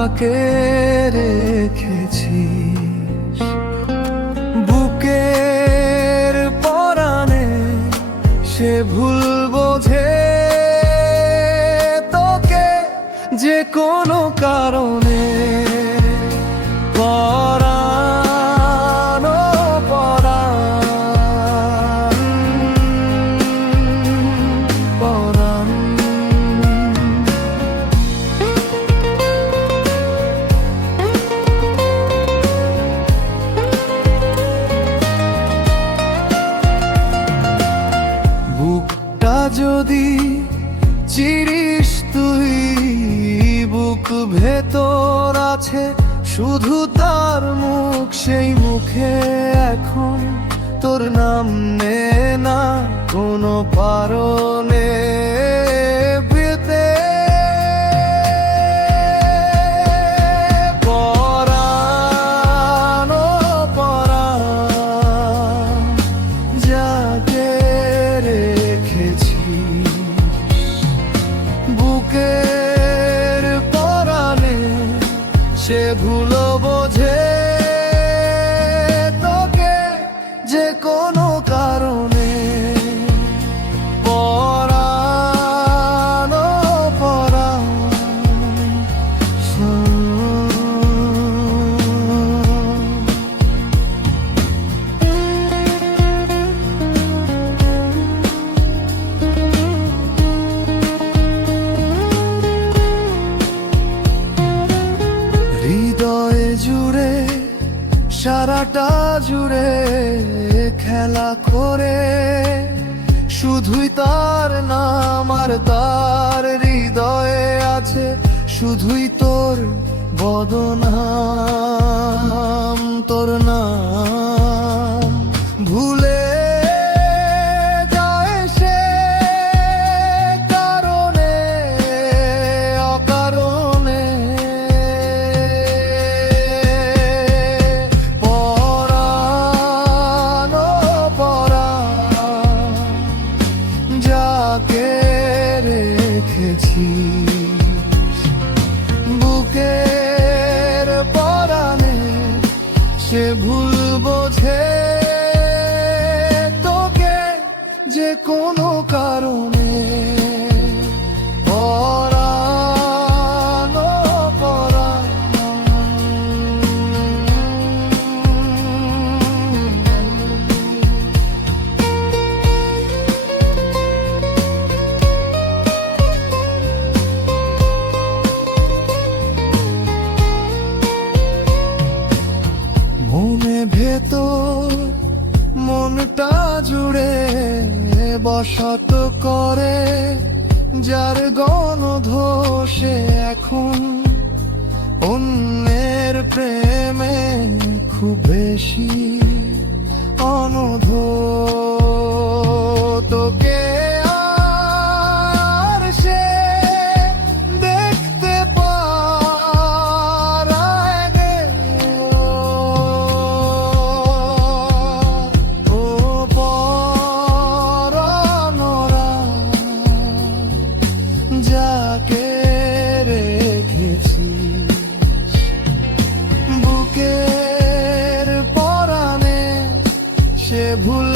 যাকে রেখেছিস বুকের পরাণে, সে ভুল বোঝে তোকে যে কোনো কারণে। পরাণ ও পরাণ, পরাণ। বুকটা যদি চিরিস তুই, বুক ভেতর আছে শুধু তার মুখ, সেই মুখে এখন তোর নাম নে না কোনো পারণে। পরাণ ও পরাণ, যাকে রেখেছিস বুকের পরাণে, সে ভুল বোঝে তোকে যে কোনো কারণে। পরাণ ও পরাণ, হৃদয়ে জুড়ে সারাটা জুড়ে খেলা করে শুধুই তার নাম, আর তার হৃদয়ে আছে শুধুই তোর বদনাম, তোর নাম। ভুলে যায় সে কারণে অকারণে। পরাণ ও পরাণ, যাকে রেখেছিস বুকের পরাণে, সে ভুল বোঝে তোকে যে কোনো কারণে। পরাণ ও পরাণ, মনে ভেতর মনটা জুড়ে বসত করে যার গণধোষে, এখন অন্যের প্রেমে খুব বেশি অনধ। তোকে আর সে দেখতে পারায় গে। ও পরাণরা, যাকে রেখেছিস বুকের পরাণে, সে ভুল